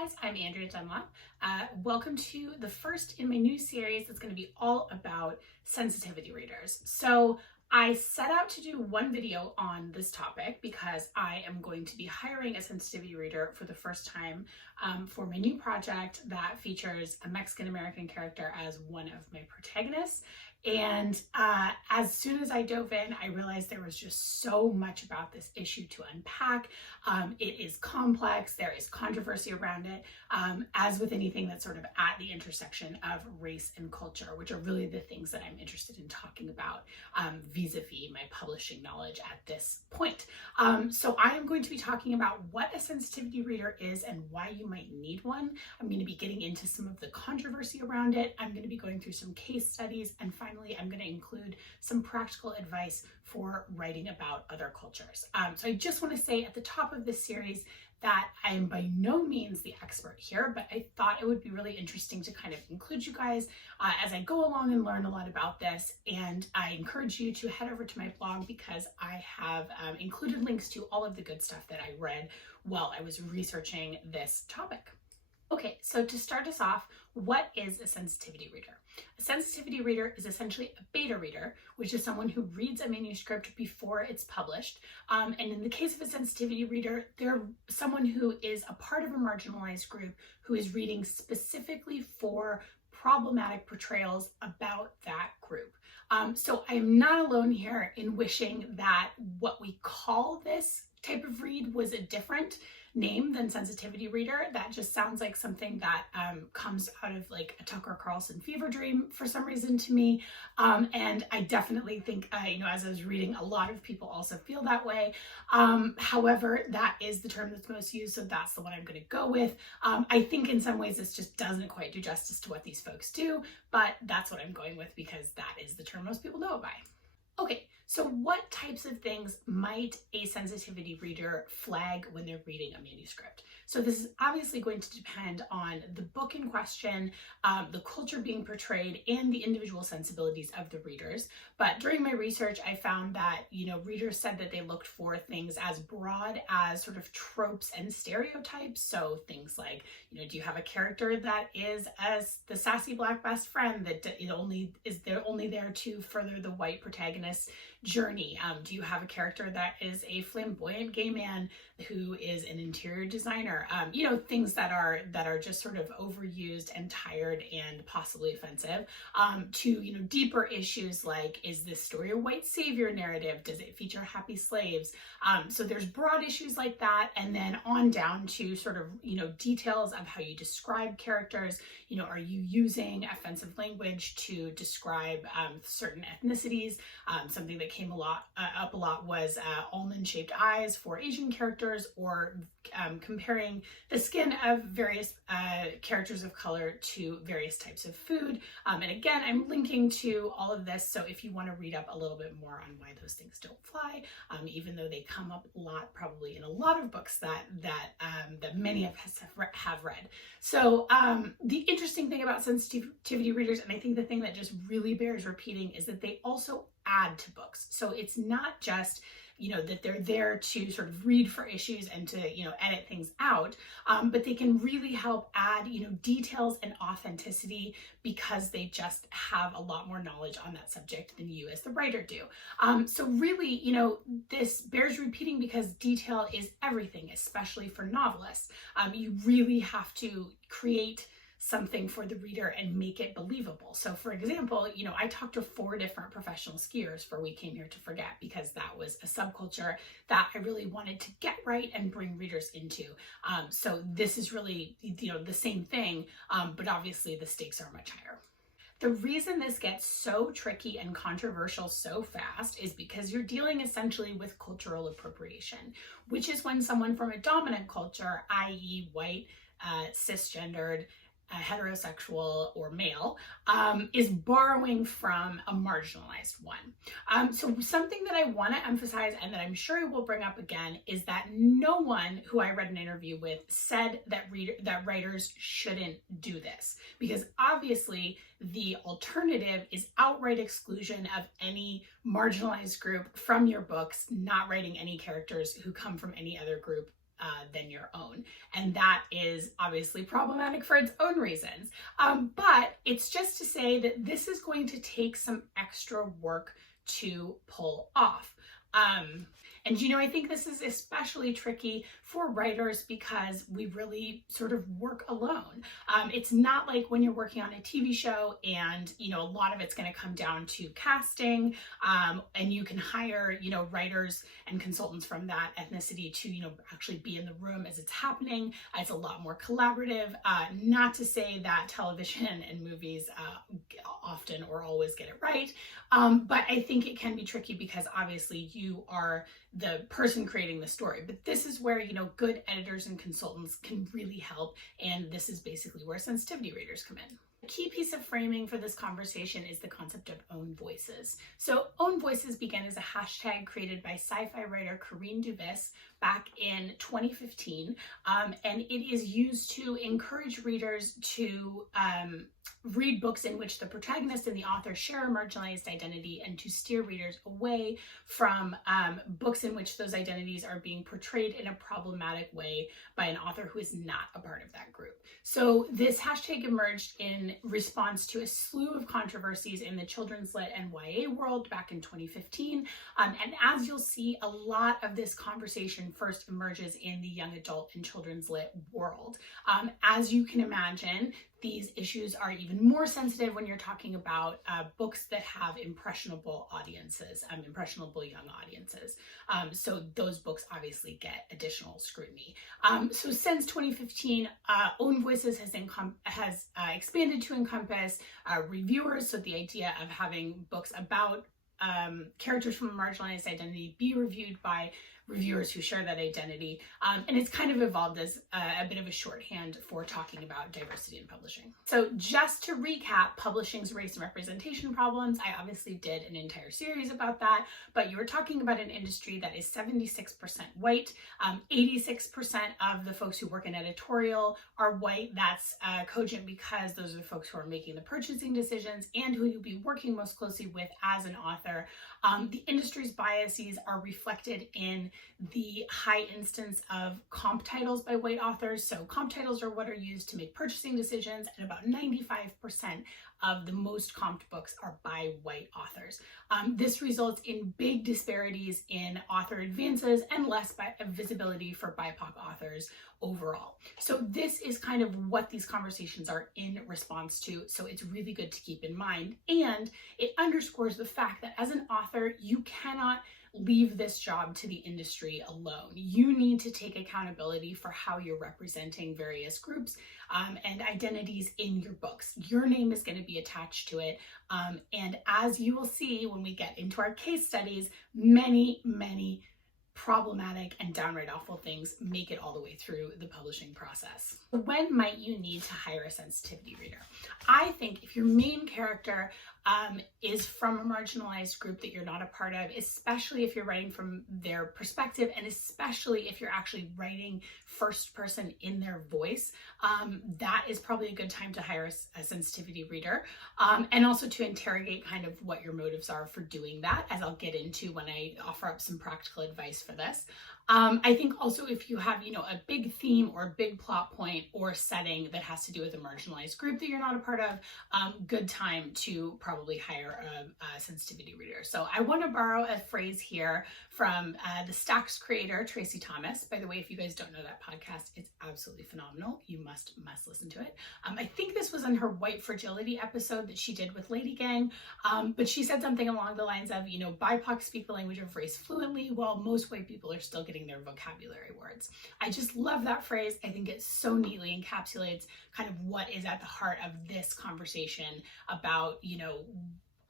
guys, I'm Andrea Dunlop. Welcome to the first in my new series that's going to be all about sensitivity readers. So I set out to do one video on this topic because I am going to be hiring a sensitivity reader for the first time for my new project that features a Mexican American character as one of my protagonists. And as soon as I dove in, I realized there was just so much about this issue to unpack. It is complex, there is controversy around it, as with anything that's sort of at the intersection of race and culture, which are really the things that I'm interested in talking about vis-a-vis my publishing knowledge at this point. So I am going to be talking about what a sensitivity reader is and why you might need one. I'm going to be getting into some of the controversy around it. I'm going to be going through some case studies, and finally I'm going to include some practical advice for writing about other cultures. So I just want to say at the top of this series that I am by no means the expert here, but I thought it would be really interesting to kind of include you guys as I go along and learn a lot about this. And I encourage you to head over to my blog because I have included links to all of the good stuff that I read while I was researching this topic. Okay, so to start us off, what is a sensitivity reader? A sensitivity reader is essentially a beta reader, which is someone who reads a manuscript before it's published. And in the case of a sensitivity reader, they're someone who is a part of a marginalized group who is reading specifically for problematic portrayals about that group. So I am not alone here in wishing that what we call this type of read was a different name than sensitivity reader. That just sounds like something that comes out of like a Tucker Carlson fever dream for some reason to me. And I definitely think, as I was reading, a lot of people also feel that way. However, that is the term that's most used, so that's the one I'm going to go with. I think in some ways this just doesn't quite do justice to what these folks do, but that's what I'm going with because that is the term most people know it by. Okay, so what types of things might a sensitivity reader flag when they're reading a manuscript? So this is obviously going to depend on the book in question, the culture being portrayed, and the individual sensibilities of the readers. But during my research, I found that, readers said that they looked for things as broad as sort of tropes and stereotypes. So things like, do you have a character that is as the sassy black best friend that they're only there to further the white protagonist's journey? Do you have a character that is a flamboyant gay man who is an interior designer? Things that are just sort of overused and tired and possibly offensive, to deeper issues like, is this story a white savior narrative? Does it feature happy slaves? So there's broad issues like that, and then on down to sort of details of how you describe characters. Are you using offensive language to describe certain ethnicities? Something that came up a lot was almond-shaped eyes for Asian characters, or comparing the skin of various characters of color to various types of food. And again, I'm linking to all of this, so if you want to read up a little bit more on why those things don't fly, even though they come up a lot, probably in a lot of books that many of us have read. So the interesting thing about sensitivity readers, and I think the thing that just really bears repeating, is that they also add to books. So it's not just that they're there to sort of read for issues and to edit things out, but they can really help add details and authenticity because they just have a lot more knowledge on that subject than you as the writer do. So really, this bears repeating because detail is everything, especially for novelists. You really have to create something for the reader and make it believable. So for example, I talked to 4 different professional skiers for We Came Here to Forget because that was a subculture that I really wanted to get right and bring readers into. So this is really, the same thing, but obviously the stakes are much higher. The reason this gets so tricky and controversial so fast is because you're dealing essentially with cultural appropriation, which is when someone from a dominant culture, i.e. white, cisgendered, heterosexual, or male, is borrowing from a marginalized one. So something that I want to emphasize, and that I'm sure I will bring up again, is that no one who I read an interview with said that writers shouldn't do this, because obviously the alternative is outright exclusion of any marginalized group from your books, not writing any characters who come from any other group than your own. And that is obviously problematic for its own reasons. But it's just to say that this is going to take some extra work to pull off. And I think this is especially tricky for writers because we really sort of work alone. It's not like when you're working on a TV show and, a lot of it's going to come down to casting, and you can hire, writers and consultants from that ethnicity to, actually be in the room as it's happening. It's a lot more collaborative. Not to say that television and movies often or always get it right, but I think it can be tricky because obviously you are the person creating the story. But this is where, good editors and consultants can really help. And this is basically where sensitivity readers come in. A key piece of framing for this conversation is the concept of own voices. So own voices began as a hashtag created by sci-fi writer Corinne Duvis back in 2015. And it is used to encourage readers to read books in which the protagonist and the author share a marginalized identity, and to steer readers away from books in which those identities are being portrayed in a problematic way by an author who is not a part of that group. So this hashtag emerged in response to a slew of controversies in the children's lit and YA world back in 2015. And as you'll see, a lot of this conversation first emerges in the young adult and children's lit world. As you can imagine, these issues are even more sensitive when you're talking about books that have impressionable audiences, impressionable young audiences. So those books obviously get additional scrutiny. So since 2015, Own Voices has expanded to encompass reviewers. So the idea of having books about characters from a marginalized identity be reviewed by reviewers who share that identity. And it's kind of evolved as a bit of a shorthand for talking about diversity in publishing. So just to recap publishing's race and representation problems, I obviously did an entire series about that, but you were talking about an industry that is 76% white. 86% of the folks who work in editorial are white. That's cogent because those are the folks who are making the purchasing decisions and who you'll be working most closely with as an author. The industry's biases are reflected in the high instance of comp titles by white authors. So comp titles are what are used to make purchasing decisions, and about 95% of the most comped books are by white authors. This results in big disparities in author advances and less visibility for BIPOC authors overall. So this is kind of what these conversations are in response to. So it's really good to keep in mind. And it underscores the fact that as an author, you cannot leave this job to the industry alone. You need to take accountability for how you're representing various groups and identities in your books. Your name is going to be attached to it. And as you will see when we get into our case studies, many problematic and downright awful things make it all the way through the publishing process. When might you need to hire a sensitivity reader? I think if your main character is from a marginalized group that you're not a part of, especially if you're writing from their perspective, and especially if you're actually writing first person in their voice, that is probably a good time to hire a sensitivity reader, and also to interrogate kind of what your motives are for doing that, as I'll get into when I offer up some practical advice for this. I think also if you have, a big theme or a big plot point or setting that has to do with a marginalized group that you're not a part of, good time to probably hire a sensitivity reader. So I want to borrow a phrase here from the Stacks creator, Tracy Thomas. By the way, if you guys don't know that podcast, it's absolutely phenomenal. You must listen to it. I think this was in her White Fragility episode that she did with Lady Gang, but she said something along the lines of, BIPOC speak the language of race fluently, while most white people are still getting their vocabulary words. I just love that phrase. I think it so neatly encapsulates kind of what is at the heart of this conversation about,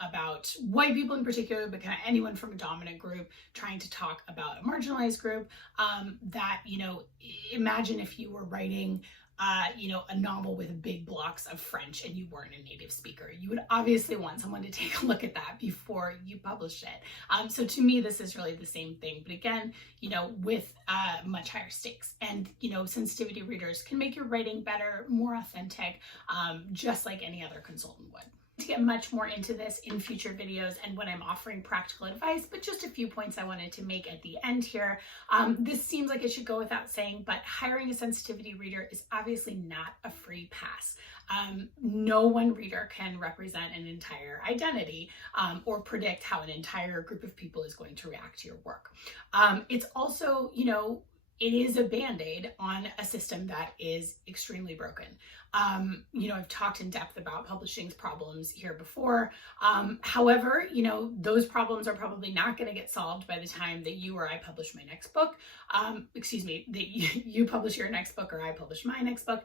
about white people in particular, but kind of anyone from a dominant group trying to talk about a marginalized group. Imagine if you were writing a novel with big blocks of French and you weren't a native speaker. You would obviously want someone to take a look at that before you publish it. So to me, this is really the same thing, but again, with much higher stakes. And, sensitivity readers can make your writing better, more authentic, just like any other consultant would. to get much more into this in future videos and when I'm offering practical advice, but just a few points I wanted to make at the end here. This seems like it should go without saying, but hiring a sensitivity reader is obviously not a free pass. No one reader can represent an entire identity or predict how an entire group of people is going to react to your work. It's also, it is a band-aid on a system that is extremely broken. I've talked in depth about publishing's problems here before. However, those problems are probably not going to get solved by the time that you or I publish my next book. That you publish your next book or I publish my next book.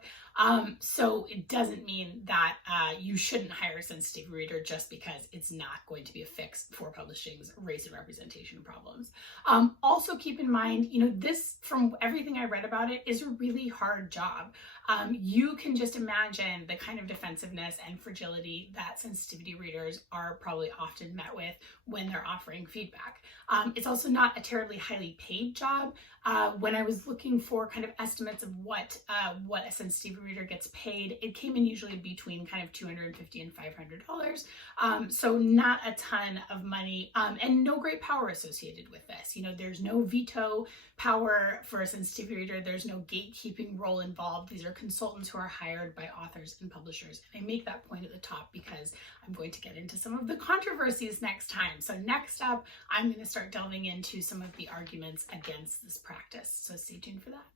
So it doesn't mean that you shouldn't hire a sensitivity reader just because it's not going to be a fix for publishing's race and representation problems. Also keep in mind, this, from everything I read about it, is a really hard job. You can just imagine the kind of defensiveness and fragility that sensitivity readers are probably often met with when they're offering feedback. It's also not a terribly highly paid job. When I was looking for kind of estimates of what a sensitivity reader gets paid, it came in usually between kind of $250 and $500. So not a ton of money, and no great power associated with this. There's no veto power for a sensitivity reader. There's no gatekeeping role involved. These are consultants who are hired by authors and publishers. And I make that point at the top because I'm going to get into some of the controversies next time. So next up, I'm going to start delving into some of the arguments against this practice. So stay tuned for that.